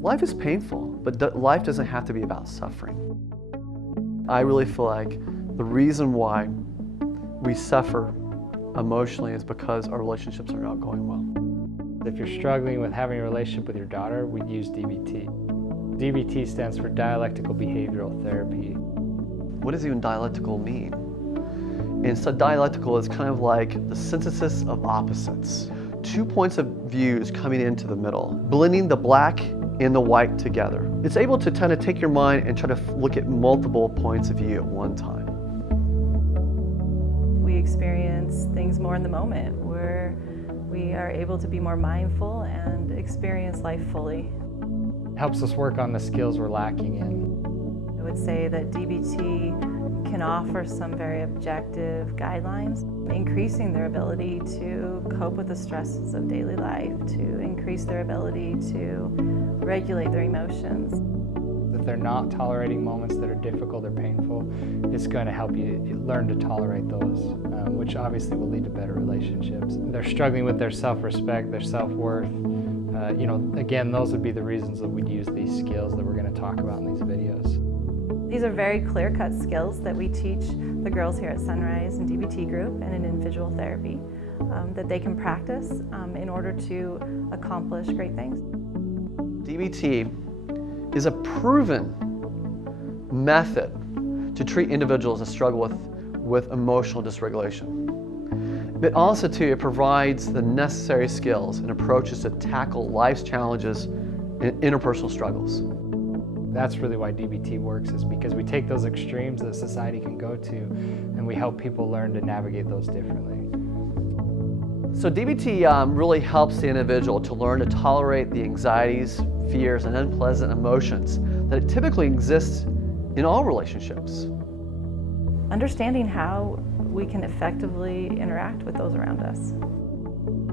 Life is painful, but life doesn't have to be about suffering. I really feel like the reason why we suffer emotionally is because our relationships are not going well. If you're struggling with having a relationship with your daughter, we'd use DBT. DBT stands for Dialectical Behavioral Therapy. What does even dialectical mean? And so dialectical is kind of like the synthesis of opposites. 2 points of views coming into the middle, blending the black and the white together. It's able to kind of take your mind and try to look at multiple points of view at one time. We experience things more in the moment, where we are able to be more mindful and experience life fully. It helps us work on the skills we're lacking in. I would say that DBT can offer some very objective guidelines, increasing their ability to cope with the stresses of daily life, to increase their ability to regulate their emotions. If they're not tolerating moments that are difficult or painful, it's going to help you learn to tolerate those, which obviously will lead to better relationships. They're struggling with their self-respect, their self-worth. Again, those would be the reasons that we'd use these skills that we're going to talk about in these videos. These are very clear-cut skills that we teach the girls here at Sunrise and DBT group and in individual therapy that they can practice in order to accomplish great things. DBT is a proven method to treat individuals that struggle with emotional dysregulation. But also too, it provides the necessary skills and approaches to tackle life's challenges and interpersonal struggles. That's really why DBT works, is because we take those extremes that society can go to and we help people learn to navigate those differently. So DBT really helps the individual to learn to tolerate the anxieties, fears, and unpleasant emotions that typically exist in all relationships. Understanding how we can effectively interact with those around us.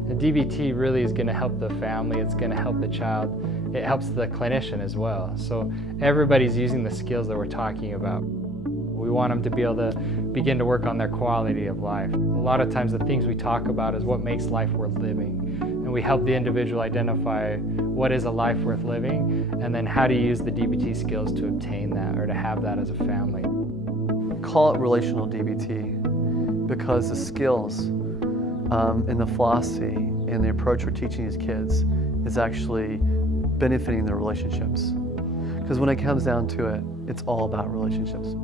The DBT really is going to help the family, it's going to help the child, it helps the clinician as well. So everybody's using the skills that we're talking about. We want them to be able to begin to work on their quality of life. A lot of times the things we talk about is what makes life worth living. And we help the individual identify what is a life worth living, and then how to use the DBT skills to obtain that or to have that as a family. Call it relational DBT because the skills and the philosophy and the approach we're teaching these kids is actually benefiting their relationships. Because when it comes down to it, it's all about relationships.